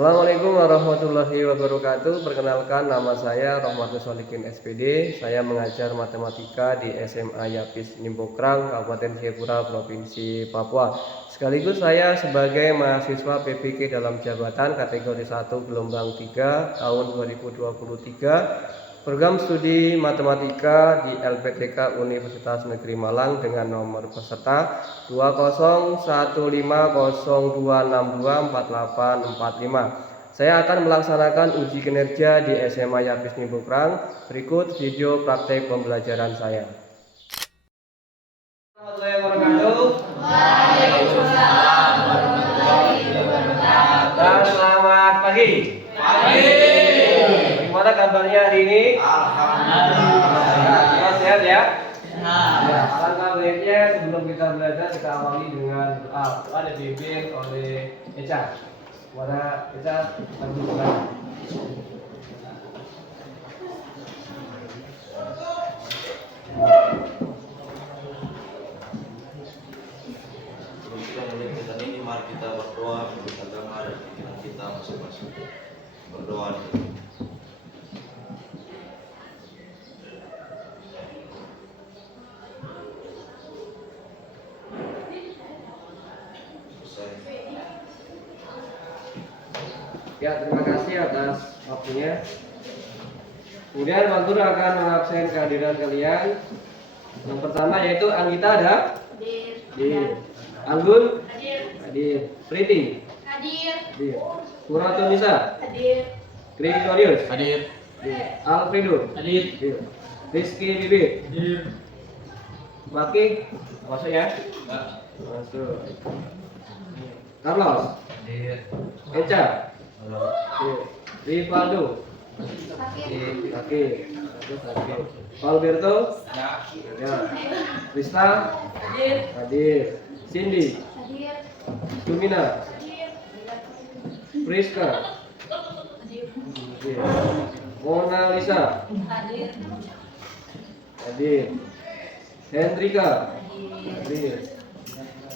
Assalamualaikum warahmatullahi wabarakatuh. Perkenalkan, nama saya Rohmatus Solikin SPD. Saya mengajar matematika di SMA Yapis Nimbokrang, Kabupaten Jayapura, Provinsi Papua. Sekaligus saya sebagai mahasiswa PPK dalam jabatan kategori 1 gelombang 3 tahun 2023. Program studi matematika di LPTK Universitas Negeri Malang dengan nomor peserta 2015026248845. Saya akan melaksanakan uji kinerja di SMA Yapis Nimbokrang. Berikut video praktek pembelajaran saya. Waalaikumsalam warahmatullahi wabarakatuh. Selamat pagi. Gimana kabarnya hari ini? Alhamdulillah. Sehat ya? Ya, langkah baiknya sebelum kita belajar kita awali dengan doa. Doa dipimpin oleh Eca. Kepada Eca, bantu doa. Sebelum kita mulai kegiatan ini, mari kita berdoa menurut agama dan pikiran kita masing-masing. Berdoa. Ya, terima kasih atas waktunya. Kemudian Pak Guru akan mengabsen kehadiran kalian. Yang pertama yaitu Anggita ada? Hadir. Anggun? Hadir. Priti? Hadir. Puratunisa? Hadir. Gregorius? Hadir. Alfredo? Hadir. Rizky Bibit? Hadir. Baki? Masuk ya? Masuk. Carlos? Hadir. Eca? Halo. Rivaldo? Oke. Alberto? Ya. Krista? Hadir. Cindy? Sumina? Priska? Hadir. Mona Lisa? Hadir. Hendrika? Hadir.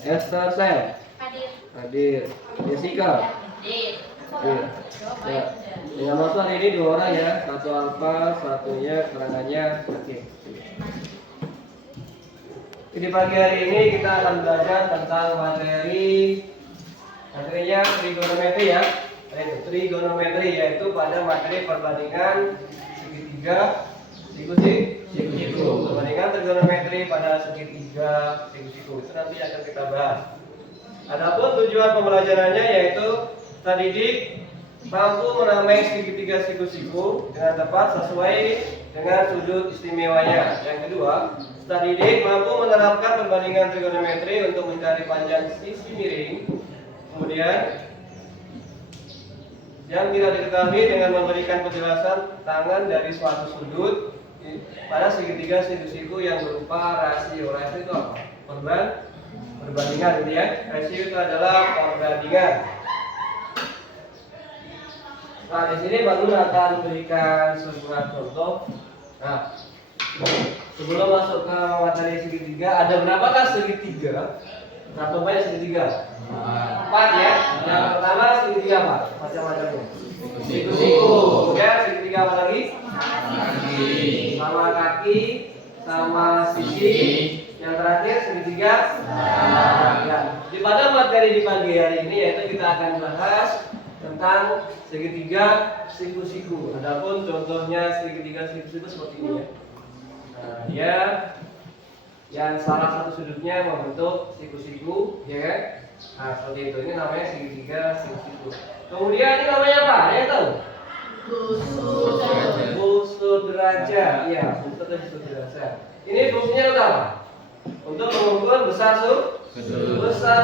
Esther Sel? Hadir. Jessica? Hadir. Ya. Yang masuk hari ini 2 orang ya, satu alfa, satunya keterangannya. Oke. Di pagi hari ini kita akan belajar tentang materinya trigonometri ya. Trigonometri yaitu pada materi perbandingan segitiga, siku. Perbandingan trigonometri pada segitiga, siku. Itu nanti akan kita bahas. Adapun tujuan pembelajarannya yaitu peserta didik mampu menamai segitiga siku-siku dengan tepat sesuai dengan sudut istimewanya. Yang kedua, peserta didik mampu menerapkan perbandingan trigonometri untuk mencari panjang sisi miring. Kemudian, yang tidak diketahui dengan memberikan penjelasan tangan dari suatu sudut pada segitiga siku-siku yang berupa rasio. Rasio itu apa? Perbandingan, gitu ya. Rasio itu adalah perbandingan. Nah, di sini Pak Guru akan berikan sebuah contoh. Nah, sebelum masuk ke materi segitiga, ada berapakah segitiga? Berapa banyak segitiga? 4 ya. Yang pertama segitiga apa? Macam-macamnya. Siku. Kemudian segitiga apa lagi? Sama kaki, sama sisi. Yang terakhir segitiga. Ya. Pada materi di pagi hari ini yaitu kita akan bahas tentang segitiga siku-siku. Adapun contohnya segitiga siku-siku seperti ini ya. Nah, dia yang salah satu sudutnya membentuk siku-siku, ya kan? Nah, seperti itu. Ini namanya segitiga siku-siku. Kemudian ini namanya apa? Ya tahu? Busur derajat. Ya, busur derajat. Ini fungsinya untuk apa? Untuk mengukur besar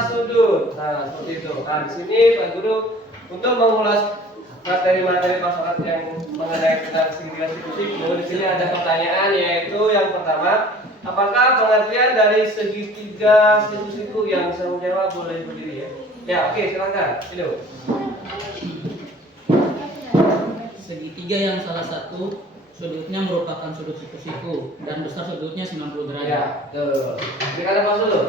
sudut. Nah, seperti itu. Nah, di sini Pak Guru untuk mengulas materi-materi masyarakat yang mengenai tentang segitiga siku-siku, di sini ada pertanyaan yaitu yang pertama, apakah pengertian dari segitiga siku-siku? Yang bisa menjawab boleh berdiri ya. Ya, oke, silakan. Ini. Segitiga yang salah satu sudutnya merupakan sudut siku-siku dan besar sudutnya 90 derajat. Ya, tuh. Silakan Pak dulu.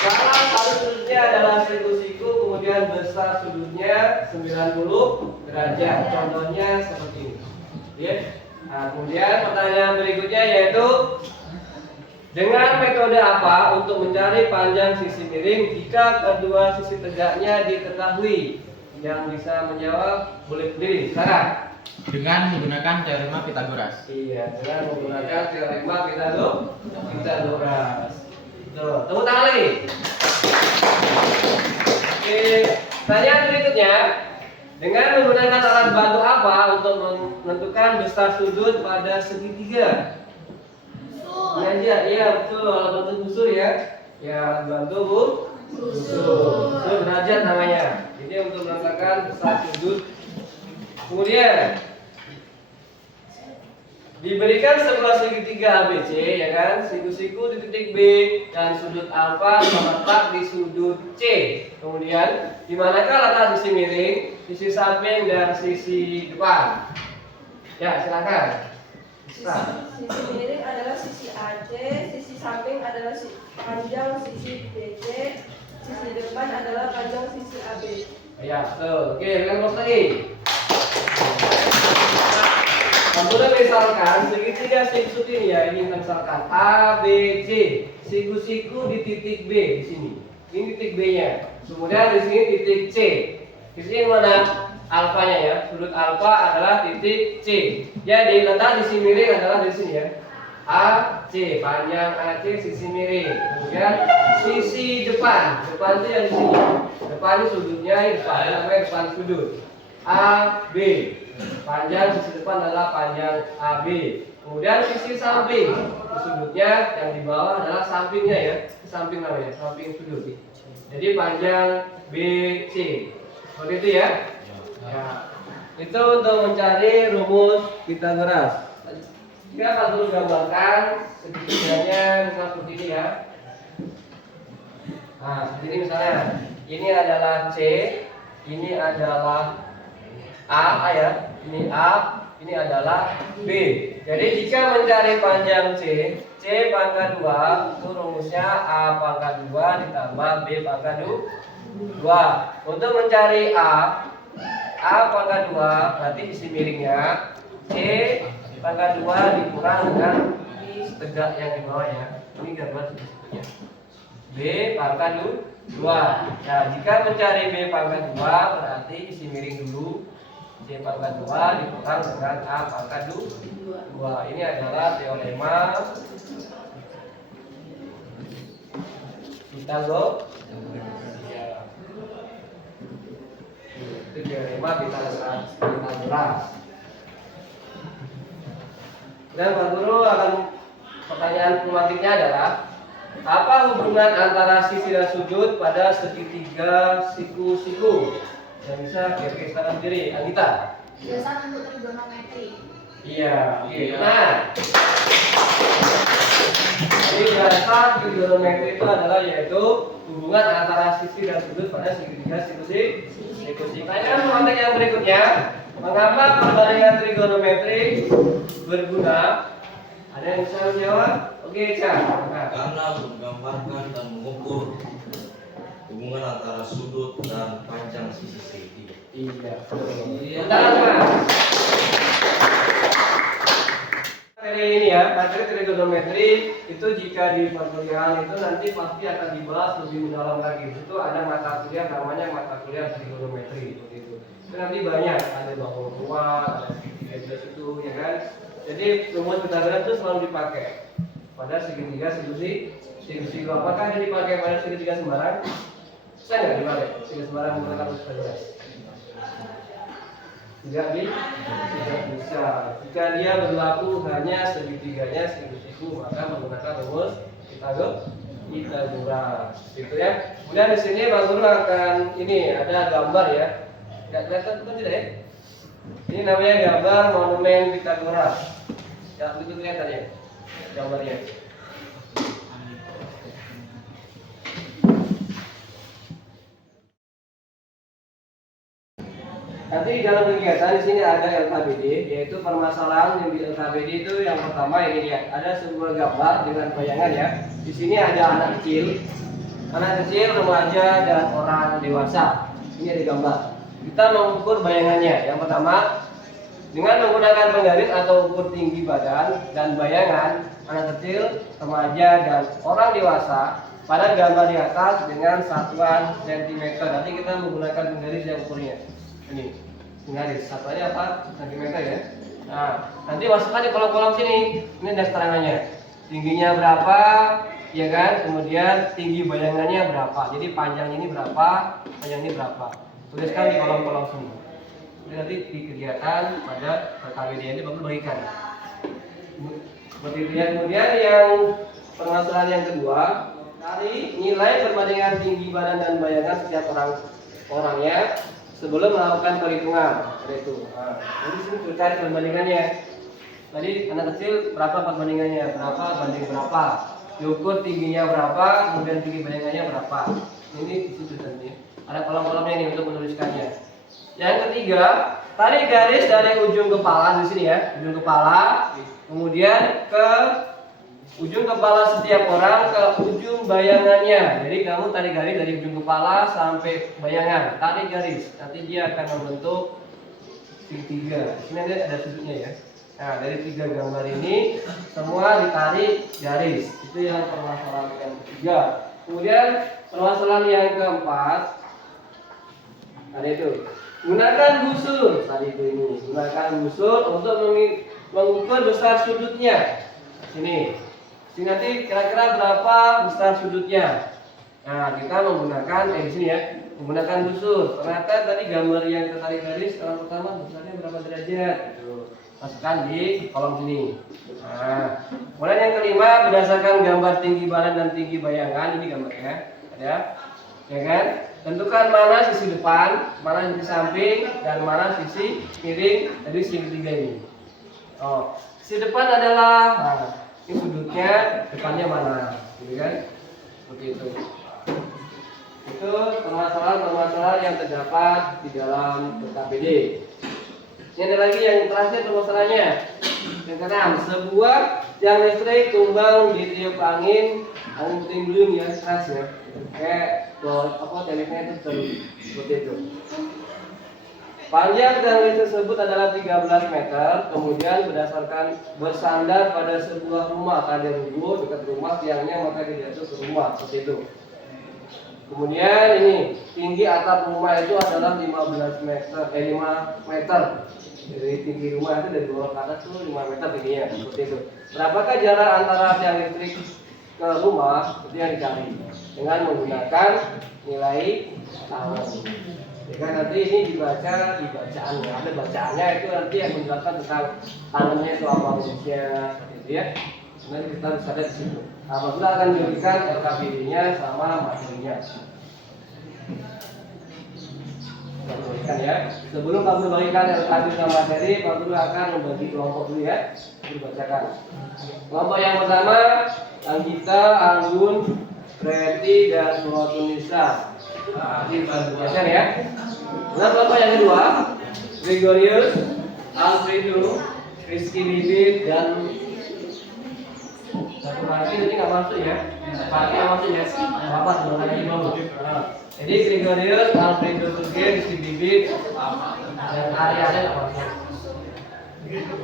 Kalau satu sudutnya adalah siku-siku, kemudian besar sudutnya 90 derajat. Contohnya seperti ini. Ya. Nah, kemudian pertanyaan berikutnya yaitu dengan metode apa untuk mencari panjang sisi miring jika kedua sisi tegaknya diketahui? Yang bisa menjawab boleh berdiri. Silakan. Dengan menggunakan teorema Pythagoras. Iya, dengan menggunakan teorema Pythagoras. Tuh, tepuk tangan lagi. Oke, pertanyaan berikutnya. Dengan menggunakan alat bantu apa untuk menentukan besar sudut pada segitiga? Ini aja, iya betul, alat bantu busur ya. Ya, alat bantu busur. Busur derajat namanya. Ini untuk menentukan besar sudut. Kemudian diberikan sebuah segitiga ABC, ya kan? Siku-siku di titik B dan sudut alfa terletak di sudut C. Kemudian, di manakah letak sisi miring, sisi samping dan sisi depan? Ya, silakan. Sisi miring adalah sisi AC, sisi samping adalah panjang sisi BC, sisi depan adalah panjang sisi AB. Ya, betul. Oke, dengan terus lagi. Kemudian misalkan segitiga siku ini ya, ini misalkan A, B, C. Siku-siku di titik B di sini. Ini titik B-nya. Kemudian di sini titik C. Di sini mana alfanya ya? Sudut alfa adalah titik C. Jadi letak sisi miring adalah di sini ya. A, C, panjang AC, sisi miring. Kemudian sisi depan. Depan itu yang di sini. Depan ini sudutnya, ini depan, namanya depan sudut. A, B. Panjang sisi depan adalah panjang AB. Kemudian sisi samping, sudutnya yang di bawah adalah sampingnya ya, samping namanya, samping sudut. Jadi panjang BC. Seperti itu ya. Ya. Itu untuk mencari rumus Pythagoras. Jika Pak Guru gambarkan segitiganya misalnya seperti ini ya. Nah, seperti ini misalnya. Ini adalah C, ini adalah A ya. Ini A, ini adalah B. Jadi jika mencari panjang C, C pangkat 2 itu rumusnya A pangkat 2 ditambah B pangkat 2. Untuk mencari A pangkat 2 berarti sisi miringnya C pangkat 2 dikurang dengan tegak yang di bawah ya. Ini gambar sebetulnya. B pangkat 2. Nah, jika mencari B pangkat 2 berarti isi miring dulu. C pangkat 2 dikurang dengan A pangkat 2. Ini adalah teorema Pythagoras. Ya. Itu teorema Pythagoras. Dan Pak Guru akan pertanyaan selanjutnya adalah apa hubungan antara sisi dan sudut pada segitiga siku-siku? Yang bisa kira-kira sekarang sendiri, Anita. Biasa untuk trigonometri. Iya, oke. Nah, jadi dasar trigonometri itu adalah yaitu hubungan antara sisi dan sudut pada segitiga siku-siku. Pertanyaan konteks yang berikutnya, mengapa perbandingan trigonometri berguna? Ada yang bisa menjawab? Oke, Cak. Nah. Karena menggambarkan dan mengukur hubungan antara sudut dan panjang sisi segitiga. Iya. Bentar, Mas. Materi ini ya, materi trigonometri itu jika di perkuliahan itu nanti pasti akan dibahas lebih mendalam lagi. Itu ada mata kuliah namanya mata kuliah trigonometri itu. Itu nanti banyak, ada bangun ruang, ada segitiga jelas itu, ya kan. Jadi rumus Pythagoras itu selalu dipakai pada segitiga siku-siku. Apakah ini dipakai pada segitiga sembarang? Bisa nggak dipakai segitiga sembarang menggunakan rumus Pythagoras? Tidak bisa. Jika dia berlaku hanya segitiganya siku-siku, maka menggunakan rumus Pythagoras. Gitu ya. Kemudian di sini Bang Guru akan ini ada gambar ya. Tidak kelihatan betul tidak ya? Ini namanya gambar monumen Pythagoras. Ya, begitu kelihatan ya gambarnya. Nanti di dalam kegiatan di sini ada LKBD, yaitu permasalahan yang di LKBD itu yang pertama ini lihat ada sebuah gambar dengan bayangan ya. Di sini ada anak kecil anak kecil, remaja, dan orang dewasa. Ini ada gambar. Kita mengukur bayangannya. Yang pertama, dengan menggunakan penggaris atau ukur tinggi badan dan bayangan anak kecil, remaja, dan orang dewasa pada gambar di atas dengan satuan cm. Nanti kita menggunakan penggaris yang ukurnya. Ini penggaris. Satuannya apa? Cm ya. Nah, nanti masukkan di kolom-kolom sini. Ini ada keterangannya. Tingginya berapa, ya kan? Kemudian tinggi bayangannya berapa. Jadi panjang ini berapa, panjang ini berapa. Tuliskan di kolom-kolom sini. Jadi nanti di kegiatan pada KBD ini baru bagikan. Seperti itu ya. Kemudian yang permasalahan yang kedua, cari nilai perbandingan tinggi badan dan bayangan setiap orangnya sebelum melakukan perhitungan. Seperti itu. Nah, jadi sini sudah cari perbandingannya. Tadi anak kecil berapa perbandingannya, berapa banding berapa, diukur tingginya berapa, kemudian tinggi bayangannya berapa. Ini di situ nanti. Ada kolom-kolomnya ini untuk menuliskannya. Yang ketiga, tarik garis dari ujung kepala di sini ya, ujung kepala, kemudian ke ujung kepala setiap orang ke ujung bayangannya. Jadi kamu tarik garis dari ujung kepala sampai bayangan, tarik garis. Nanti dia akan membentuk segitiga. Di sini ada sudutnya ya. Nah, dari 3 gambar ini semua ditarik garis. Itu yang permasalahan yang ketiga. Kemudian permasalahan yang keempat, ada itu. Gunakan busur. Tadi itu ini. Gunakan busur untuk mengukur besar sudutnya. Sini. Sini nanti kira-kira berapa besar sudutnya. Nah, kita menggunakan di sini ya. Menggunakan busur. Ternyata tadi gambar yang tertarik garis yang pertama besarnya berapa derajat gitu. Masukkan di kolom sini. Nah, kemudian yang kelima, berdasarkan gambar tinggi badan dan tinggi bayangan, ini gambarnya ada, ya kan? Tentukan mana sisi depan, mana sisi samping, dan mana sisi miring dari segitiga ini. Oh, sisi depan adalah, nah, ini sudutnya, depannya mana, gitu kan? Seperti itu. Itu permasalahan-permasalahan yang terdapat di dalam KBD. Ini ada lagi yang terakhir permasalahannya. Yang keenam, sebuah tiang listrik tumbang di tiup angin puting beliung ya, keras ya. Kayak tekniknya itu seperti itu. Panjang tiang listrik tersebut adalah 13 meter. Kemudian berdasarkan bersandar pada sebuah rumah, ada rubuh dekat rumah tiangnya maka dia jatuh ke rumah, seperti itu. Kemudian ini tinggi atap rumah itu adalah 5 meter. Dari tinggi rumah itu dari bawah ke atas tuh 5 meter tingginya, seperti itu. Berapakah jarak antara tiang listrik ke rumah? Itu yang dicari dengan menggunakan nilai tahun. Jika nanti ini dibaca di bacaannya, ada bacaannya itu nanti yang menjelaskan tentang tangannya itu apa fungsinya, gitu ya. Nanti kita bisa lihat di situ. Apabila akan diberikan LKPD-nya sama materinya. Kita ya. Sebelum kamu membagikan LKPD sama materi, Pak Guru akan membagi kelompok dulu ya. Dibacakan. Kelompok yang pertama, Anggita, Anggun, Preti, dan Nurwatunisa. Baca ya. Nah, kelompok yang kedua, Gregorius, Alfredo, Rizky Bibit, dan satu lagi ini nggak masuk ya. Pagi nggak masuk ya. Apa sebenarnya ini mau? Jadi Gregorius, Alfredo Tuge, Rizky Bibit, dan Arya nggak masuk.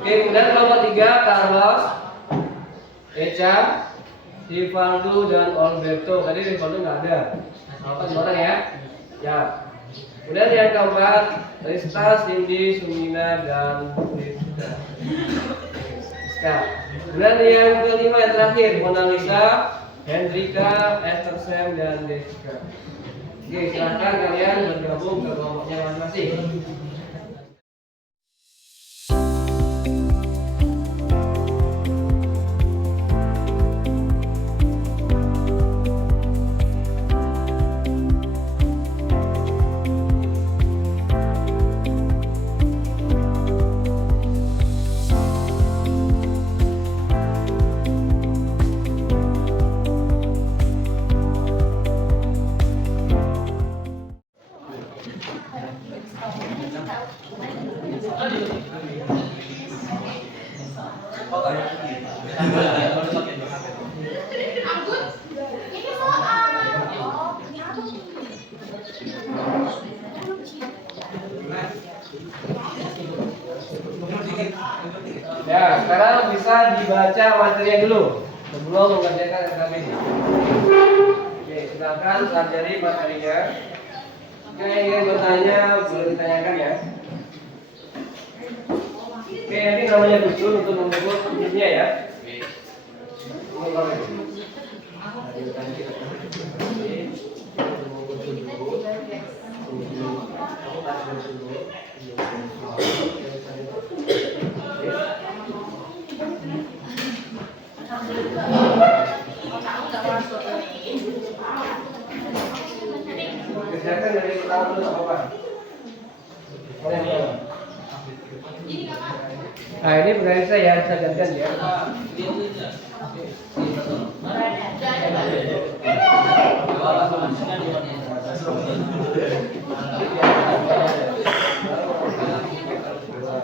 Oke, kemudian kelompok 3, Carlos, Echa, Rivaldo, dan Alberto. Tadi Rivaldo nggak ada. Apa orang ya? Ya. Kemudian yang keempat, Rista, Cindy, Sumina, dan Rizka. Kemudian yang kelima yang terakhir, Mona Lisa, Hendrika, Esther Sam, dan Jessica. Oke, silahkan kalian bergabung ke kelompoknya masing-masing. Ya, sekarang bisa dibaca materinya dulu sebelum mengerjakan SKB ini. Oke, silakan pelajari materinya. Jika ingin bertanya, boleh ditanyakan ya. Oke, ini namanya Gusul untuk mengukur sudutnya ya. Ini kalau ini. Kerjakan dari pertama dulu nggak apa-apa. Nah ini berarti saya gantian ya.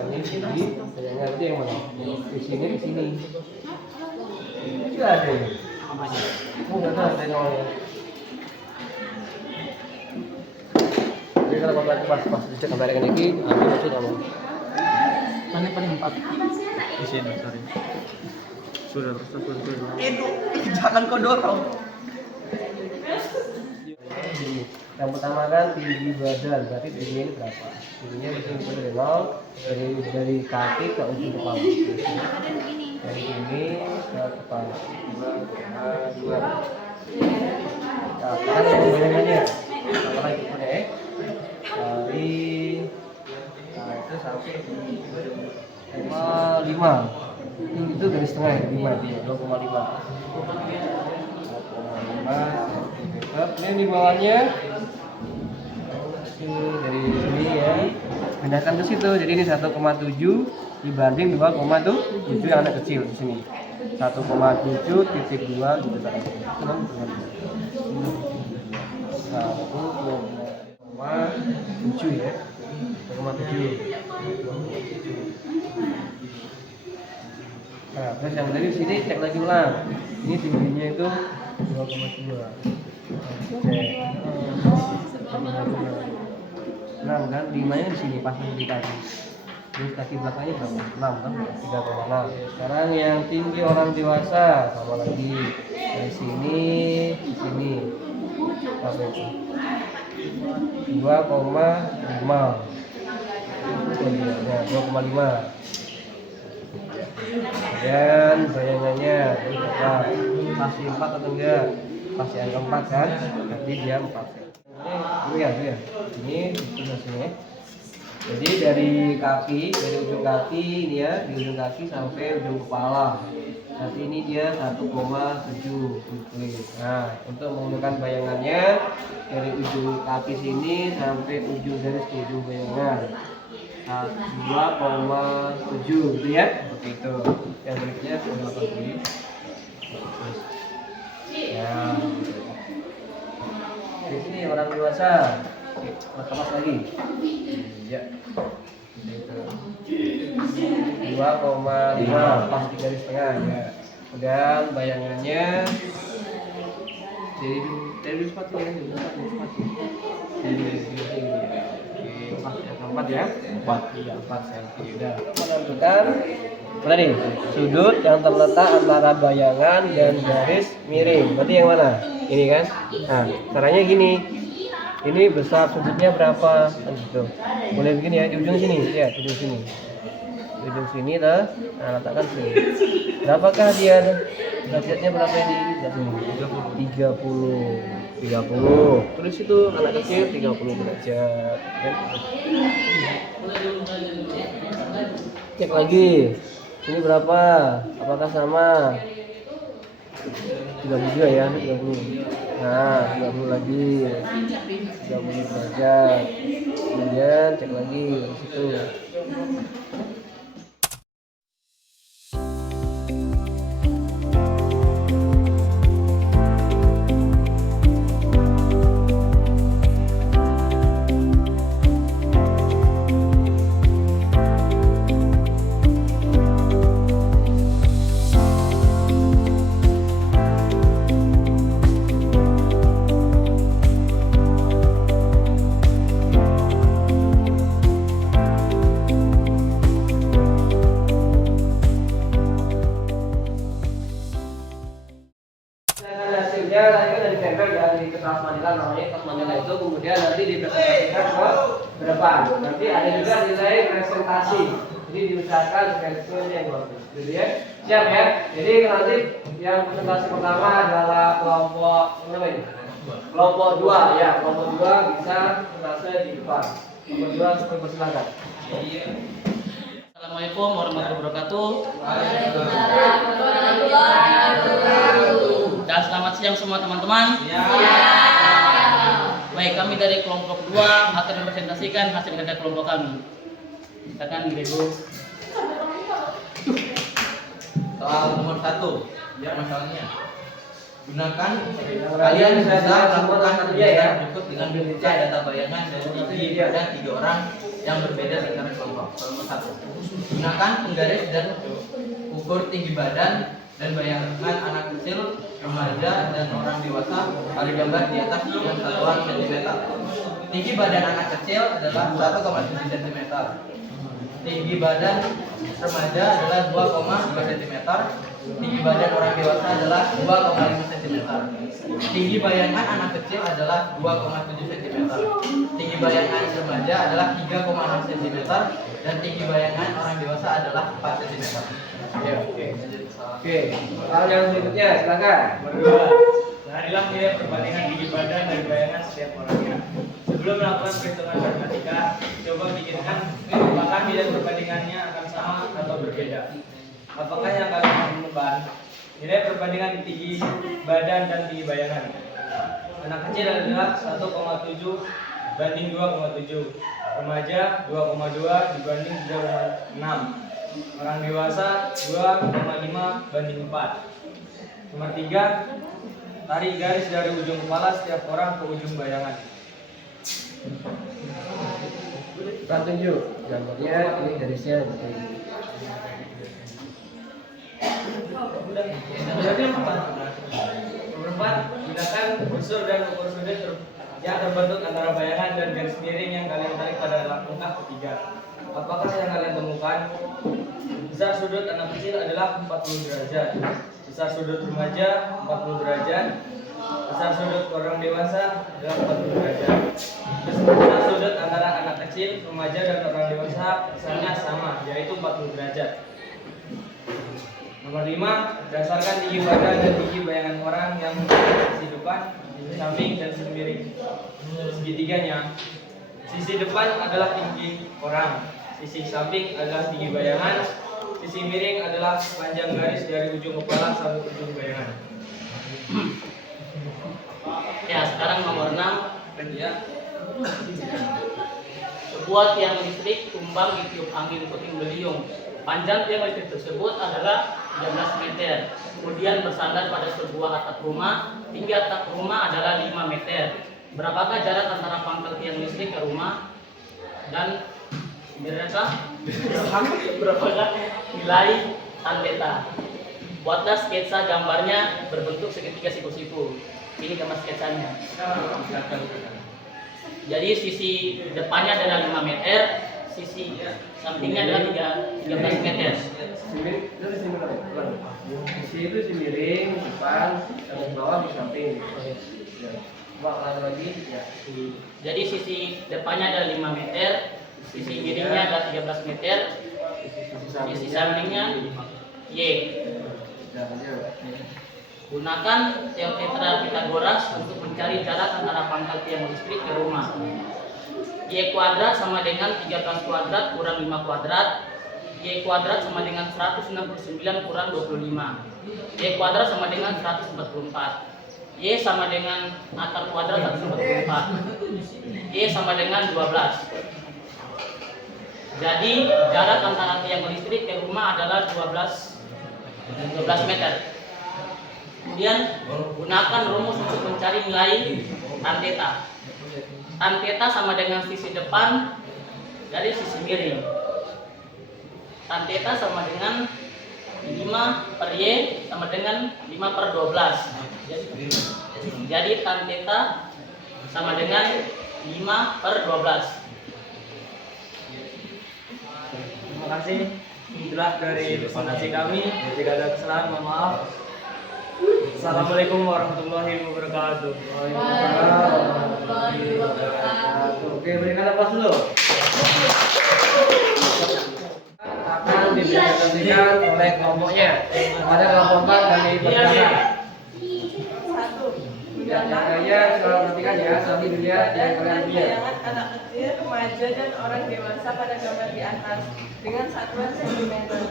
Ini sini, saya ngerti yang mana. Di sini, di sini. Tidak ada ya. Oh nggak ada nomornya. Jadi kalau bapak pas dicek kembalikan ini, ambil masuk nomor. Mana paling 4? Di sini, sorry. Sudah. Jangan kau dorong. Yang pertama kan tinggi badan, berarti tinggi ini berapa? Tingginya di sini dari 0, dari kaki ke ujung kepala. Dari sini ke kepala. 2. Nah, sekarang bayangannya, sama lagi pakai dari itu sampai 0,5. Itu garis setengah ya, 5 dia, 0,5. 0,5 cm. Kemudian di bawahnya dari sini ya, pindahkan ke situ. Jadi ini 1,7 dibanding 2,7 yang anak kecil di sini. 1,7,2 gitu kan. 1,7 ya. 1,7. Nah, terus yang dari sini cek lagi ulang. Ini tingginya itu 2,2. Cek. 6 kan, 5 nya di sini pas di kaki. Terus kaki belakangnya berapa? 6 kan? 3,6. Sekarang yang tinggi orang dewasa sama lagi dari sini ke sini. Sampai 2,5. Ya, 2,5. Dan bayangannya ini berapa? Pasti 4 atau enggak? Pasti angka 4 kan? Berarti dia 4 cm. Ini ya. Ini di sini. Jadi dari kaki, dari ujung kaki ini ya, di ujung kaki sampai ujung kepala. Nanti ini dia 1,7 gitu. Nah, untuk menggunakan bayangannya dari ujung kaki sini sampai ujung garis ke ujung bayangan. 2,7 gitu ya, seperti itu. Yang berikutnya sudah seperti ya. Di sini orang dewasa, kemas lagi. Ya, itu 2,5 pas di garis tengah ya. Dan bayangannya dari sepatu ya, dari sepatu. Yang keempat ya, 4 cm. Udah menentukan mana nih sudut yang terletak antara bayangan dan garis miring. Berarti yang mana? Ini kan? Nah, caranya gini. Ini besar sudutnya berapa? Kan gitu. Boleh begini ya, di ujung sini ya, di ujung sini. Di ujung sini lah. Nah, letakkan sini. Berapakah dia? Derajatnya berapa ini? 30. Tulis itu anak kecil 30 derajat. Kan? Cek lagi. Ini berapa? Apakah sama? 30 juga ya, 30. Nah, 30 lagi. 30 derajat. Kemudian cek lagi di situ. depan. Nanti ada juga nilai presentasi. Jadi diusahakan presentasinya yang bagus. Jadi ya, siap ya. Jadi nanti yang presentasi pertama adalah kelompok berapa ini? Kelompok 2 ya. Kelompok 2 bisa presentasi di depan. Kelompok 2 seperti persilakan. Assalamualaikum warahmatullahi wabarakatuh. Dan selamat siang semua teman-teman. Baik, kami dari kelompok 2 akan mempresentasikan hasil kerja kelompok kami. Silakan Ibu. Soal nomor 1, ya masalahnya. Gunakan kalian bisa melakukan kegiatan berikut dengan membuka data bayangan dari tinggi badan 3 orang yang berbeda secara kelompok. Nomor 1. Gunakan penggaris dan ukur tinggi badan dan bayangan anak kecil, remaja dan orang dewasa pada gambar di atas dengan satuan cm. Tinggi badan anak kecil adalah 1,7 cm. Tinggi badan remaja adalah 2,2 cm. Tinggi badan orang dewasa adalah 2,5 cm. Tinggi bayangan anak kecil adalah 2,7 cm. Tinggi bayangan remaja adalah 3,6 cm dan tinggi bayangan orang dewasa adalah 4 cm. Ya, oke. Hal yang berikutnya silakan. Carilah nilai perbandingan tinggi badan dari bayangan setiap orangnya. Sebelum melakukan perhitungan matematika, coba pikirkan apakah nilai perbandingannya akan sama atau berbeda. Apakah yang kalian temukan nilai perbandingan tinggi badan dan tinggi bayangan? Anak kecil adalah 1,7 banding 2,7, remaja 2,2 dibanding 3,6, orang dewasa 2,5 banding 4. Nomor 3, tarik garis dari ujung kepala setiap orang ke ujung bayangan. Kita tunjuk gambarnya, ini garisnya seperti ini. Nomor 4, gunakan kursor dan ukur sudut yang terbentuk antara bayangan dan garis miring yang kalian tarik pada langkah ketiga. Apakah yang kalian temukan? Besar sudut anak kecil adalah 40 derajat. Besar sudut remaja 40 derajat. Besar sudut orang dewasa adalah 40 derajat. Besar sudut antara anak kecil, remaja dan orang dewasa besarnya sama, yaitu 40 derajat. Nomor 5, berdasarkan tinggi badan dan tinggi bayangan orang yang sisi depan, sisi samping dan sisi miring segitiganya. Sisi depan adalah tinggi orang, sisi samping adalah tinggi bayangan, sisi miring adalah panjang garis dari ujung kepala sampai ujung bayangan. Ya, sekarang nomor 6. Ya. Sebuah tiang listrik tumbang ditiup angin puting beliung. Panjang tiang listrik tersebut adalah 13 meter. Kemudian bersandar pada sebuah atap rumah. Tinggi atap rumah adalah 5 meter. Berapakah jarak antara pangkal tiang listrik ke rumah dan berapakah nilai tan beta? Buatlah sketsa gambarnya berbentuk segitiga siku-siku. Ini gambar sketsanya. Jadi sisi depannya adalah 5 meter, sisi sampingnya adalah 13 meter. Sisi itu si miring, depan, di bawah, di samping. Ya. Coba lagi ya. Jadi sisi depannya adalah 5 meter, sisi miringnya adalah 13 meter, sisi sampingnya Y. Gunakan teori Pythagoras untuk mencari jarak antara pangkal tiang listrik ke rumah. Y kuadrat sama dengan 13 kuadrat kurang 5 kuadrat. Y kuadrat sama dengan 169 kurang 25. Y kuadrat sama dengan 144. Y sama dengan akar kuadrat 144. Y sama dengan 12. Jadi jarak antara tiang listrik ke rumah adalah 12 meter. Kemudian gunakan rumus untuk mencari nilai tan theta. Tan theta sama dengan sisi depan dari sisi miring. Tan theta sama dengan 5 per Y sama dengan 5 per 12. Jadi tan theta sama dengan 5 per 12. Terima kasih. Itulah dari presentasi kami. Jika ada kesalahan, mohon maaf. Assalamualaikum warahmatullahi wabarakatuh. Oke, berikan aplaus dulu. Akan dipresentasikan oleh kelompoknya. Ada kelompok 4 dari pertama. Satu. Yang Gunakan kaya selalu perhatikan ya, sambil dilihat yang kalian lihat. bayangan anak kecil, remaja, dan orang dewasa pada gambar di atas dengan satuan sentimeter.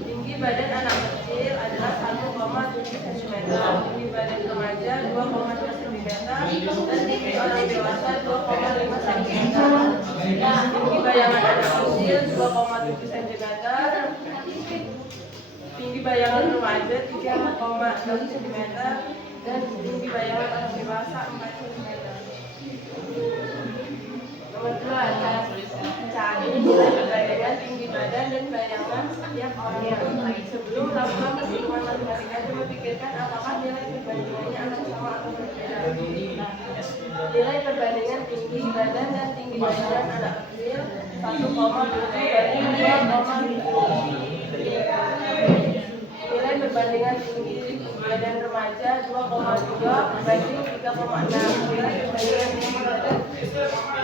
Tinggi badan anak kecil adalah 1,7 cm, tinggi badan remaja 2,2 cm, dan tinggi orang dewasa 2,5 cm. Tinggi bayangan anak kecil 2,7 cm, tinggi bayangan remaja 3,6 cm, dan tinggi bayangan orang dewasa 4 cm. Nomor 2, cara mencari nilai perbandingan tinggi badan dan bayangan setiap orang. Sebelum melakukan perhitungan matematika, coba pikirkan apakah nilai perbandingannya akan sama atau berbeda. Nilai perbandingan tinggi badan dan tinggi bayangan anak kecil 1,7 banding 2,5. Nilai perbandingan tinggi badan remaja 2,2 banding 3,6. Nilai perbandingan tinggi badan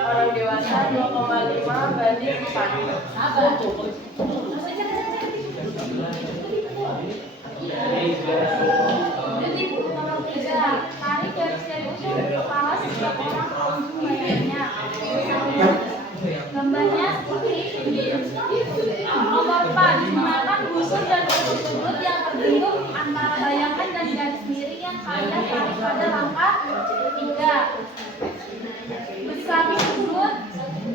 orang dewasa 2,5 banding 4. Nomor 3, tarik garis dari ujung kepala setiap orang ke ujung bayangannya. Gambarnya seperti ini. Nomor 4, gunakan busur dan sudut yang terbentuk antara bayangan dan garis miring yang kalian tarik pada langkah 3. Besar sudut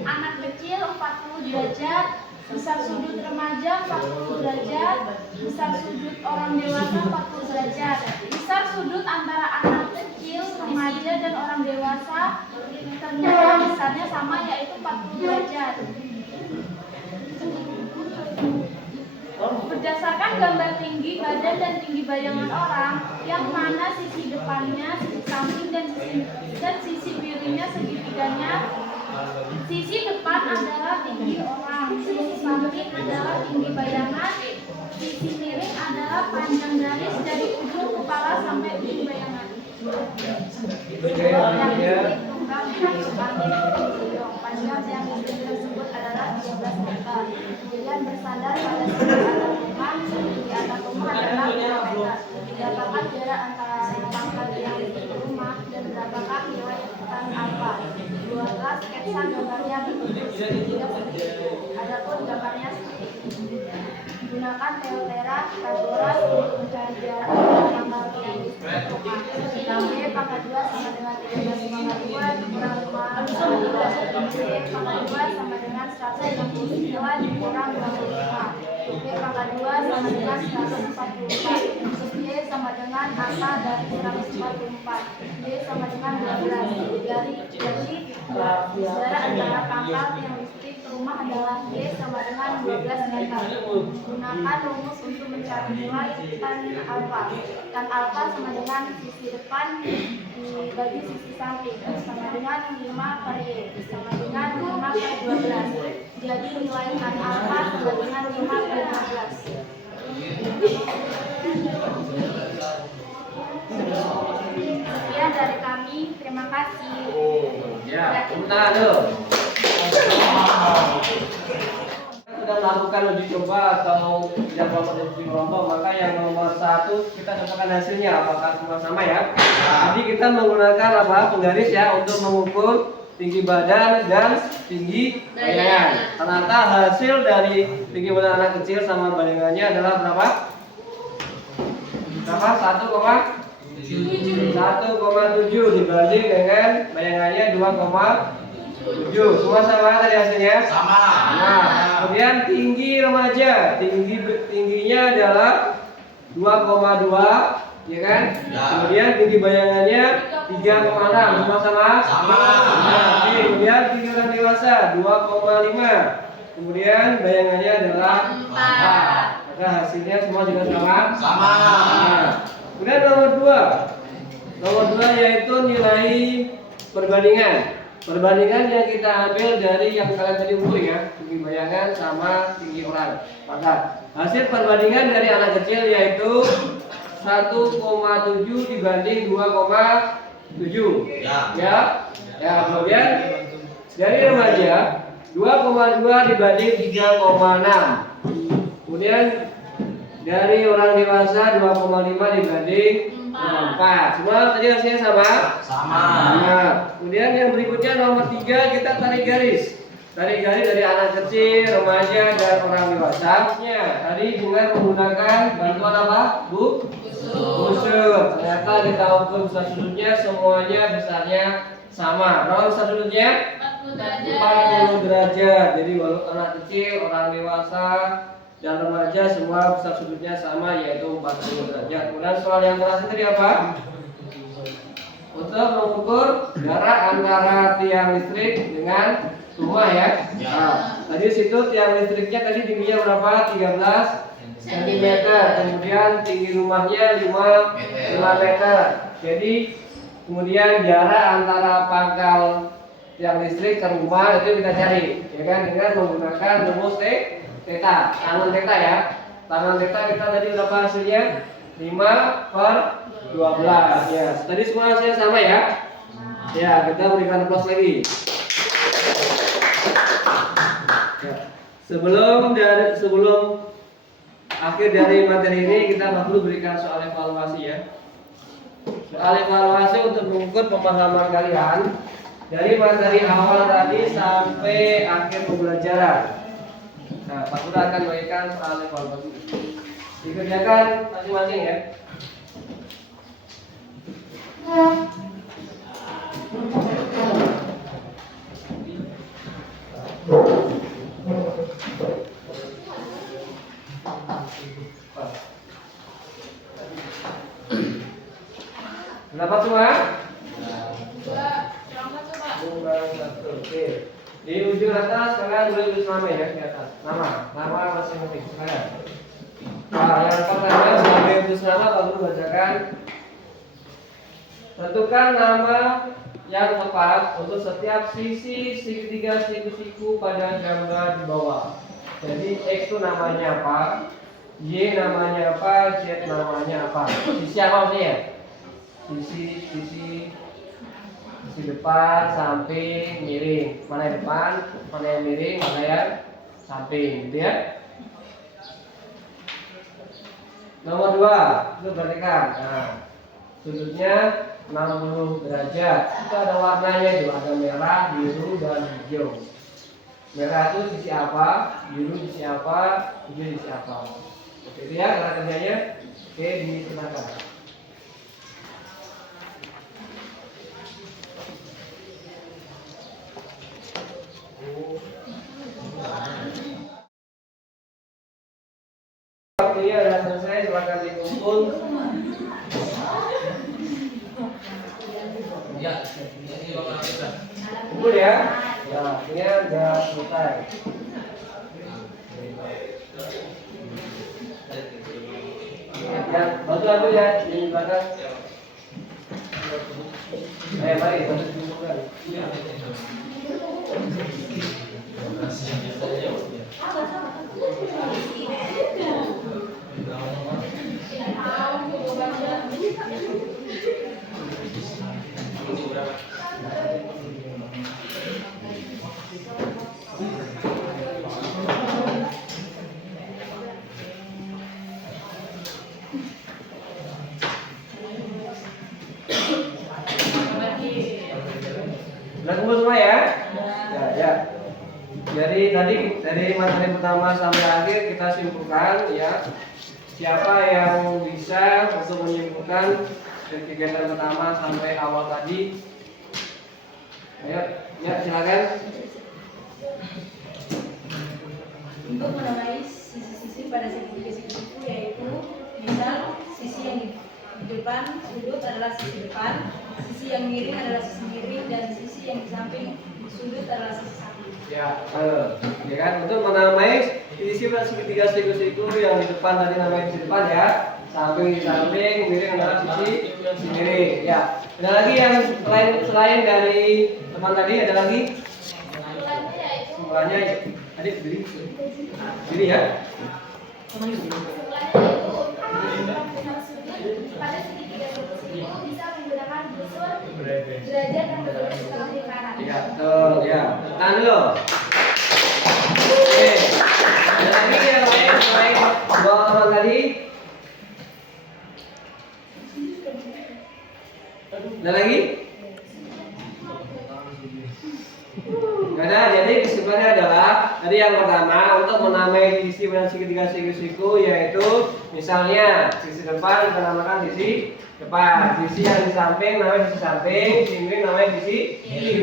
anak kecil 40 derajat, besar sudut remaja 40 derajat, besar sudut orang dewasa 40 derajat. Besar sudut antara anak kecil, remaja, dan orang dewasa ternyata besarnya sama, yaitu 40 derajat. Berdasarkan gambar tinggi badan dan tinggi bayangan orang, yang mana sisi depannya, sisi samping, dan sisi miringnya segitiganya. Sisi depan adalah tinggi orang, sisi samping adalah tinggi bayangan, sisi miring adalah panjang garis dari ujung kepala sampai ujung bayangan. Panjang yang tersebut adalah 13 meter. Kemudian bersandar pada sebuah di atas rumah adalah 5 meter. Berapakah jarak antara pangkat yang di rumah dan berapakah nilai ukuran alfa? Buatlah sketsa gambarnya berbentuk adapun gambarnya seperti ini. Gunakan teorema Pythagoras untuk mencari jarak antara pangkat yang di rumah. B pangkat 2 sama dengan 13 pangkat 2 dikurang 5 sama 2. C pangkat 2 sama dengan 169 dikurang 25. B pangkat 2 sama dengan 144. Y sama dengan angka dari 144. D sama dengan 12. Jadi jarak antara pangkal yang listrik ke rumah adalah Y sama dengan 12 meter. Gunakan rumus untuk mencari nilai tan alfa. Tan alfa sama dengan sisi depan dibagi sisi samping sama dengan 5 per Y sama dengan 5 per 12. Jadi nilai tan alfa sama dengan 5 per 12. Sekian dari kami, terima kasih. Ya, sebentar dulu. Sudah melakukan uji coba atau tidak melakukan uji kelompok, maka yang nomor 1 kita tentukan hasilnya apakah semua sama ya. Jadi kita menggunakan penggaris ya untuk mengukur tinggi badan dan tinggi bayangan. Ternyata hasil dari tinggi badan anak kecil sama bayangannya adalah berapa? Berapa? 1,7 dibanding dengan bayangannya 2,7. Semua sama tadi hasilnya? Sama. Nah, kemudian tinggi remaja, tingginya adalah 2,2, ya kan? Ya. Kemudian tinggi bayangannya 3,6. Semua sama? Sama. Nah, kemudian tinggi orang dewasa 2,5. Kemudian bayangannya adalah 4. Maka hasilnya semua juga sama? Sama. Nah, kemudian nomor 2 yaitu nilai perbandingan. Perbandingan yang kita ambil dari yang kalian tadi ukur ya, tinggi bayangan sama tinggi orang. Maka hasil perbandingan dari anak kecil yaitu 1,7 dibanding 2,7. Ya. Kemudian dari remaja 2,2 dibanding 3,6. Kemudian dari orang dewasa 2,5 dibanding 4. Semua tadi hasilnya sama? Sama. Kemudian yang berikutnya nomor 3 kita tarik garis. Tarik garis dari anak kecil, remaja, dan orang dewasa. Tadi dengan menggunakan bantuan apa? Busur. Ternyata kita ukur besar sudutnya semuanya besarnya sama. Berapa besar sudutnya? 40 derajat. Jadi walau anak kecil, orang dewasa, dan remaja semua besar sudutnya sama, yaitu 40 derajat. Kemudian soal yang terakhir tadi apa? Untuk mengukur jarak antara tiang listrik dengan rumah ya. Tadi situ tiang listriknya tadi tingginya berapa? 13 cm. Kemudian tinggi rumahnya 5 meter. Jadi kemudian jarak antara pangkal tiang listrik ke rumah itu kita cari, ya kan, dengan menggunakan rumus theta, tangan theta ya. Tangan theta kita tadi berapa hasilnya? 5/12 ya. Tadi semua hasilnya sama ya. Ya, kita berikan plus lagi. Ya. Sebelum akhir dari materi ini kita perlu berikan soal evaluasi ya. Soal evaluasi untuk mengukur pemahaman kalian dari materi awal tadi sampai akhir pembelajaran. Nah, Pak Guru akan memberikan soal evaluasi. Dikerjakan masing-masing ya. Dapat semua? Oke. Di ujung atas kalian boleh tulis nama ya, di atas. Nama masing-masing. Nah, yang pertama sebagai tulis nama lalu bacakan. Tentukan nama yang tepat untuk setiap sisi segitiga siku-siku pada gambar di bawah. Jadi X itu namanya apa, Y namanya apa, Z namanya apa. Sisi apa maksudnya? Sisi depan, samping, miring. Mana yang depan, mana yang miring, mana yang samping, gitu ya. Nomor 2, itu perhatikan. Nah, sudutnya 60 derajat. Itu ada warnanya juga, ada merah, biru, dan hijau. Merah itu sisi apa, biru sisi apa, hijau sisi apa. Oke, itu ya cara kerjanya. Oke, disilakan. Waktunya sudah selesai, silakan dikumpul. Ya, ini Kumpul ya. Ya, ini sudah selesai. Ya, bantu ambil ya di belakang. Mari, bantu dikumpulkan. Sudah kumpul semua ya? Ya. Jadi tadi dari materi pertama sampai akhir kita simpulkan ya, siapa yang bisa untuk menyimpulkan dari kegiatan pertama sampai awal tadi. Ayo, ya silakan. Untuk menamai sisi-sisi pada segitiga siku yaitu misal sisi yang di depan sudut adalah sisi depan, sisi yang miring adalah sisi miring, dan sisi yang di samping sudut adalah sisi samping. Ya, ya kan, untuk menamai sisi segitiga siku-siku yang di depan tadi namanya sisi depan ya, samping di samping, miring adalah sisi miring. Ya, ada lagi yang selain dari teman tadi, ada lagi? Semuanya ya. Adik berdiri ya. pada segitiga lurus itu bisa menggunakan busur derajat yang berbeda setengah lingkaran. Ya, betul ya. Tahan dulu. Oke. Ada lagi yang lain selain dua orang tadi? Ada lagi? Gak ada. Jadi kesimpulannya adalah tadi yang pertama untuk menamai sisi dan segitiga siku yaitu misalnya sisi depan kita namakan sisi depan, sisi yang di samping namanya sisi samping, sisi miring namanya sisi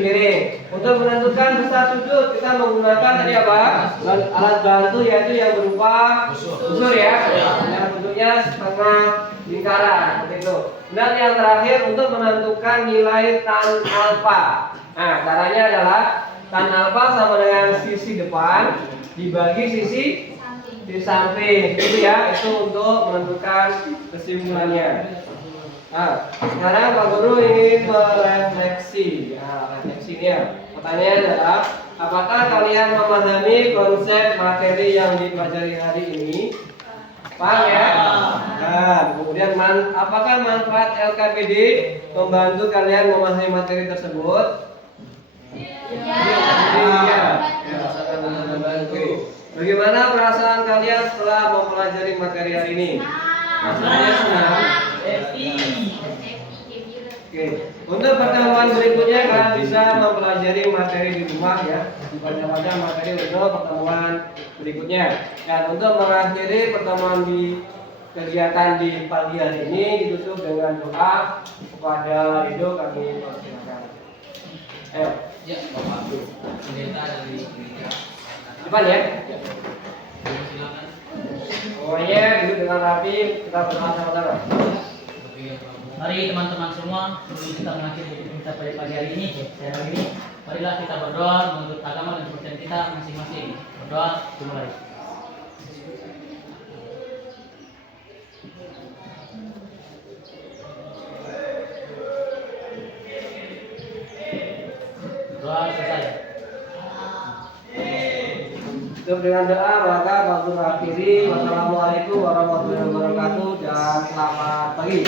miring. Untuk menentukan besar sudut kita menggunakan tadi apa? Alat bantu yaitu yang berupa busur ya, yang bentuknya setengah lingkaran seperti itu. Dan yang terakhir untuk menentukan nilai tan alfa. Nah, caranya adalah tan alfa sama dengan sisi depan dibagi sisi di samping, itu ya, itu untuk menentukan kesimpulannya. Nah, sekarang Pak Guru ingin merefleksi, ya, refleksinya. Pertanyaannya adalah, apakah kalian memahami konsep materi yang dipelajari hari ini? Paham ya? Nah, kemudian apakah manfaat LKPD membantu kalian memahami materi tersebut? Iya. Oke. Bagaimana perasaan kalian setelah mempelajari materi hari ini? Rasanya senang. Oke. Untuk pertemuan berikutnya kalian bisa mempelajari materi di rumah ya. Dibaca-baca materi untuk pertemuan berikutnya. Dan untuk mengakhiri pertemuan di kegiatan di pagi hari ini ditutup dengan doa kepada Ridho kami persilakan. Ayo. Ya, Bapak. Pendeta dari gereja. Depan ya. Silakan. Pokoknya duduk dengan rapi, kita berdoa sama-sama. Mari teman-teman semua, sebelum kita mengakhiri kita pada pagi hari ini, marilah kita berdoa menurut agama dan kepercayaan kita masing-masing. Berdoa dimulai. Doa selesai. Tutup dengan doa, maka Pak Guru akhiri. Wassalamualaikum warahmatullahi wabarakatuh dan selamat pagi.